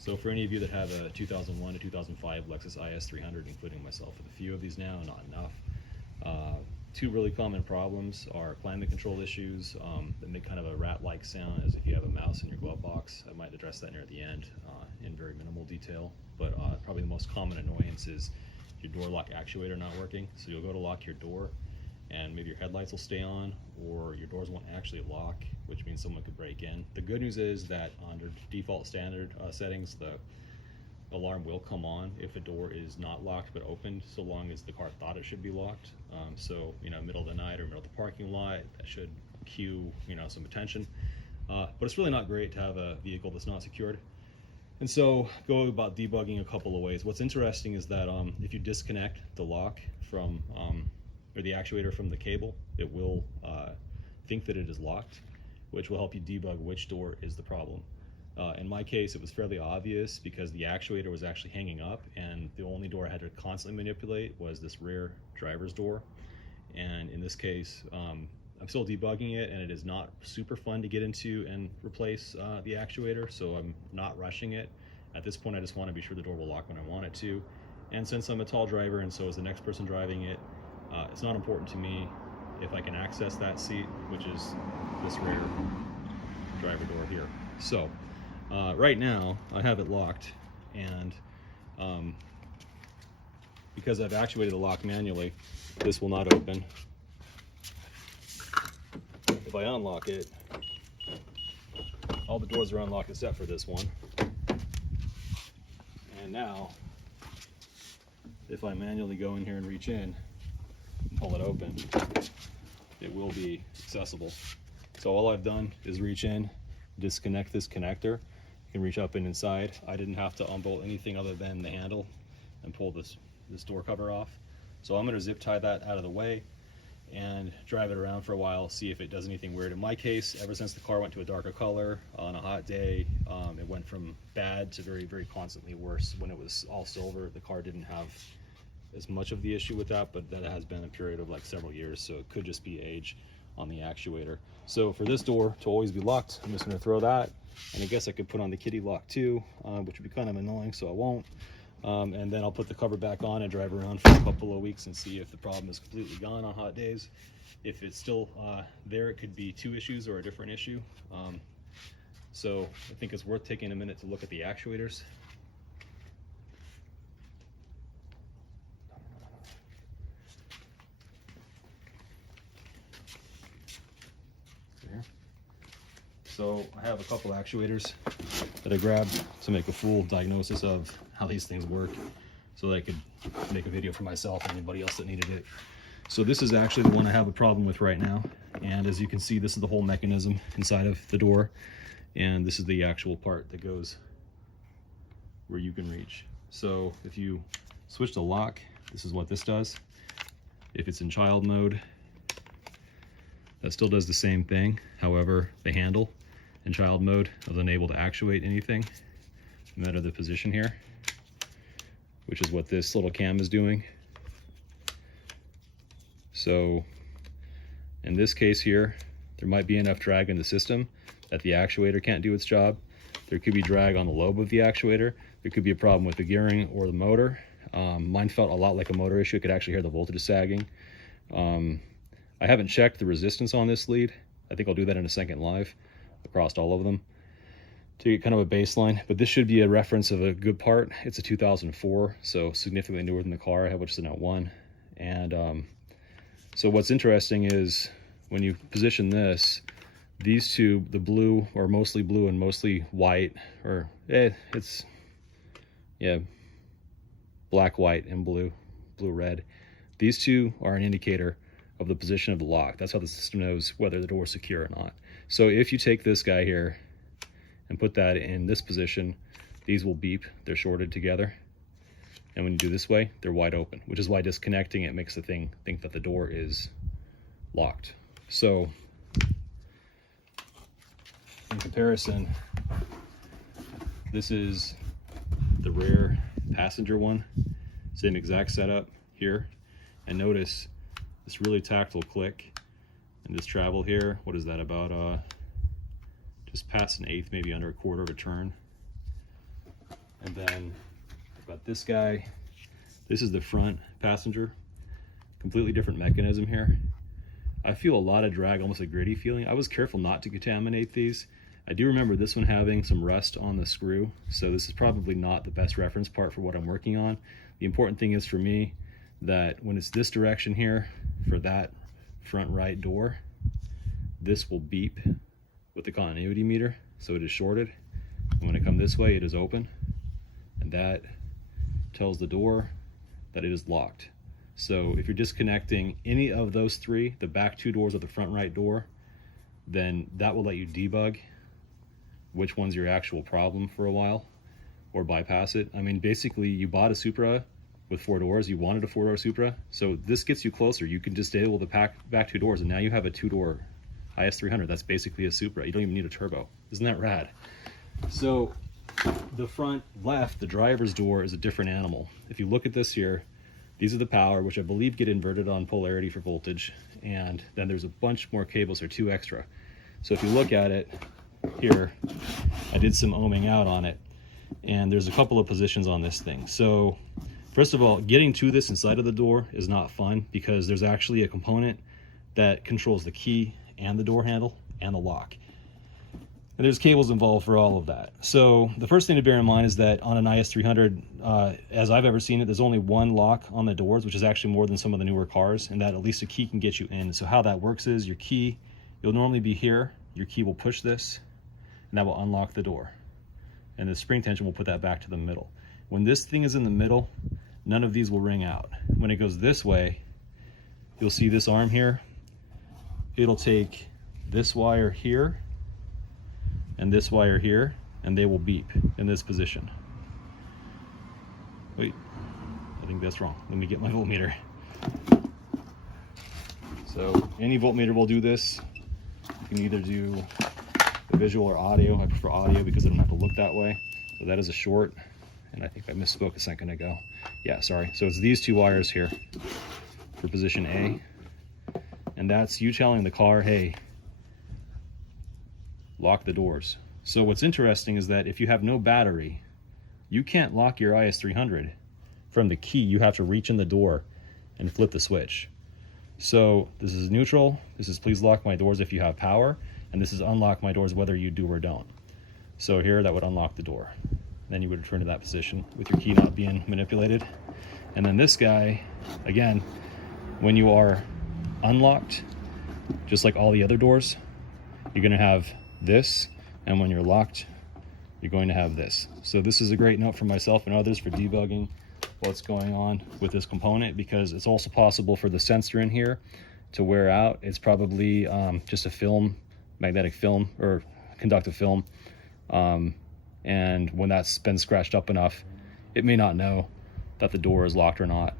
So for any of you that have a 2001 to 2005 Lexus is300, including myself with a few of these now, not enough, two really common problems are climate control issues that make kind of a rat-like sound as if you have a mouse in your glove box. I might address that near the end in very minimal detail, but probably the most common annoyance is your door lock actuator not working. So you'll go to lock your door and maybe your headlights will stay on or your doors won't actually lock, which means someone could break in. The good news is that under default standard settings, the alarm will come on if a door is not locked but opened, so long as the car thought it should be locked. So, middle of the night or middle of the parking lot, that should cue, some attention. But it's really not great to have a vehicle that's not secured. And so go about debugging a couple of ways. What's interesting is that if you disconnect the lock from, or the actuator from the cable, it will think that it is locked, which will help you debug which door is the problem. In my case, it was fairly obvious because the actuator was actually hanging up and the only door I had to constantly manipulate was this rear driver's door. And in this case, I'm still debugging it and it is not super fun to get into and replace the actuator, so I'm not rushing it. At this point, I just want to be sure the door will lock when I want it to. And since I'm a tall driver and so is the next person driving it, it's not important to me if I can access that seat, which is this rear driver door here. So right now I have it locked, and because I've actuated the lock manually, this will not open. If I unlock it, all the doors are unlocked except for this one. And now if I manually go in here and reach in, pull it open, it will be accessible. So all I've done is reach in, disconnect this connector. You can reach up and inside. I didn't have to unbolt anything other than the handle and pull this door cover off. So I'm going to zip tie that out of the way and drive it around for a while, see if it does anything weird. In my case, ever since the car went to a darker color on a hot day, it went from bad to very, very constantly worse. When it was all silver, the car didn't have as much of the issue with that, but that has been a period of like several years, so it could just be age on the actuator. So for this door to always be locked, I'm just going to throw that, and I guess I could put on the kitty lock too, which would be kind of annoying, so I won't. And then I'll put the cover back on and drive around for a couple of weeks and see if the problem is completely gone on hot days. If it's still there, it could be two issues or a different issue. So I think it's worth taking a minute to look at the actuators. So I have a couple actuators that I grabbed to make a full diagnosis of how these things work, so that I could make a video for myself and anybody else that needed it. So this is actually the one I have a problem with right now, and as you can see, this is the whole mechanism inside of the door, and this is the actual part that goes where you can reach. So if you switch the lock, this is what this does. If it's in child mode, that still does the same thing. However, the handle in child mode is unable to actuate anything, no matter the position here, which is what this little cam is doing. So in this case here, there might be enough drag in the system that the actuator can't do its job. There could be drag on the lobe of the actuator. There could be a problem with the gearing or the motor. Mine felt a lot like a motor issue. I could actually hear the voltage sagging. I haven't checked the resistance on this lead. I think I'll do that in a second live across all of them to get kind of a baseline, but this should be a reference of a good part. It's a 2004, so significantly newer than the car I have, which is an 01. And so what's interesting is when you position this, these two, the blue, or mostly blue and mostly white, or it's, yeah, black, white, and blue, red. These two are an indicator of the position of the lock. That's how the system knows whether the door is secure or not. So if you take this guy here and put that in this position, these will beep. They're shorted together. And when you do this way, they're wide open, which is why disconnecting it makes the thing think that the door is locked. So in comparison, this is the rear passenger one. Same exact setup here. And notice this really tactile click and this travel here. What is that, about just past an eighth, maybe under a quarter of a turn. And then I've got this guy. This is the front passenger. Completely different mechanism here. I feel a lot of drag, almost a gritty feeling. I was careful not to contaminate these. I do remember this one having some rust on the screw, so this is probably not the best reference part for what I'm working on. The important thing is for me that when it's this direction here for that front right door, this will beep with the continuity meter, so it is shorted. And when I come this way, it is open, and that tells the door that it is locked. So if you're disconnecting any of those three, the back two doors of the front right door, then that will let you debug which one's your actual problem for a while, or bypass it. I mean, basically you bought a Supra with 4 doors, you wanted a 4-door Supra, so this gets you closer. You can disable the back 2 doors, and now you have a 2-door is300. That's basically a Supra. You don't even need a turbo. Isn't that rad? So the front left, the driver's door, is a different animal. If you look at this here, these are the power, which I believe get inverted on polarity for voltage, and then there's a bunch more cables, or 2 extra. So if you look at it here, I did some ohming out on it, and there's a couple of positions on this thing. So first of all, getting to this inside of the door is not fun, because there's actually a component that controls the key and the door handle and the lock. And there's cables involved for all of that. So the first thing to bear in mind is that on an is300, as I've ever seen it, there's only one lock on the doors, which is actually more than some of the newer cars, and that at least a key can get you in. So how that works is your key, you'll normally be here, your key will push this, and that will unlock the door. And the spring tension will put that back to the middle. When this thing is in the middle, none of these will ring out. When it goes this way, you'll see this arm here. It'll take this wire here and this wire here, and they will beep in this position. Wait, I think that's wrong. Let me get my voltmeter. So any voltmeter will do this. You can either do the visual or audio. I prefer audio because I don't have to look that way. So that is a short, and I think I misspoke a second ago. Yeah, sorry. So it's these 2 wires here for position A, and that's you telling the car, hey, lock the doors. So what's interesting is that if you have no battery, you can't lock your is300 from the key. You have to reach in the door and flip the switch. So this is neutral, this is please lock my doors if you have power, and this is unlock my doors whether you do or don't. So here, that would unlock the door. Then you would return to that position with your key not being manipulated. And then this guy, again, when you are unlocked, just like all the other doors, you're going to have this, and when you're locked, you're going to have this. So this is a great note for myself and others for debugging what's going on with this component, because it's also possible for the sensor in here to wear out. It's probably just a film, magnetic film or conductive film, and when that's been scratched up enough, it may not know that the door is locked or not.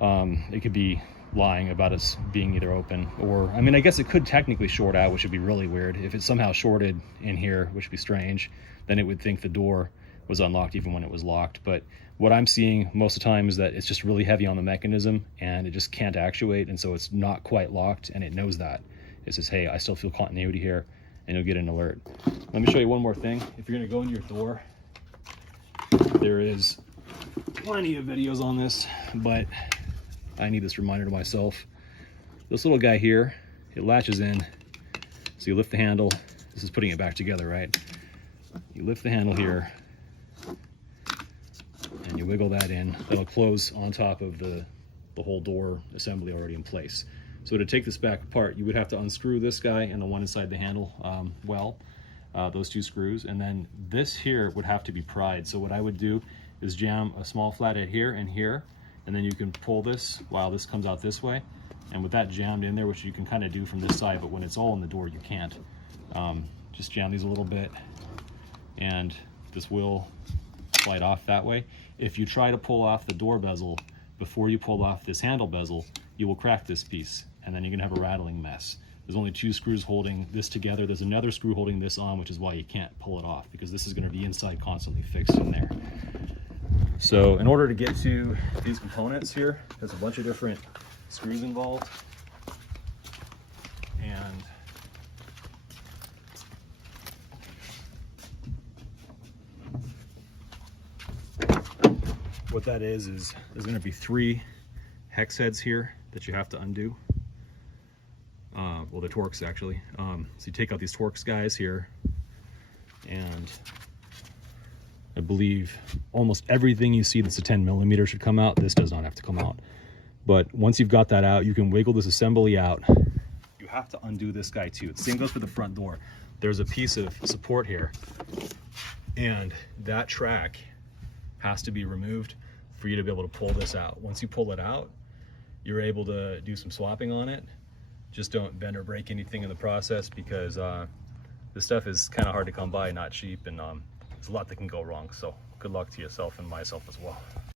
It could be lying about it being either open, or I mean, I guess it could technically short out, which would be really weird. If it's somehow shorted in here, which would be strange, then it would think the door was unlocked even when it was locked. But what I'm seeing most of the time is that it's just really heavy on the mechanism and it just can't actuate, and so it's not quite locked, and it knows that. It says, hey, I still feel continuity here, and you'll get an alert. Let me show you one more thing. If you're gonna go into your door, there is plenty of videos on this, but I need this reminder to myself. This little guy here, it latches in. So you lift the handle. This is putting it back together, right? You lift the handle here, and you wiggle that in. That'll close on top of the whole door assembly already in place. So to take this back apart, you would have to unscrew this guy and the one inside the handle, those 2 screws, and then this here would have to be pried. So what I would do is jam a small flathead here and here, and then you can pull this while this comes out this way. And with that jammed in there, which you can kind of do from this side, but when it's all in the door, you can't. Just jam these a little bit, and this will slide off that way. If you try to pull off the door bezel before you pull off this handle bezel, you will crack this piece, and then you're gonna have a rattling mess. There's only 2 screws holding this together. There's another screw holding this on, which is why you can't pull it off, because this is gonna be inside constantly fixed in there. So in order to get to these components here, there's a bunch of different screws involved, and What that is there's going to be 3 hex heads here that you have to undo. Well, the Torx actually. So you take out these Torx guys here, and I believe almost everything you see that's a 10 millimeter should come out. This does not have to come out. But once you've got that out, you can wiggle this assembly out. You have to undo this guy too. The same goes for the front door. There's a piece of support here, and that track has to be removed for you to be able to pull this out. Once you pull it out, you're able to do some swapping on it. Just don't bend or break anything in the process, because this stuff is kind of hard to come by, not cheap, and there's a lot that can go wrong. So good luck to yourself and myself as well.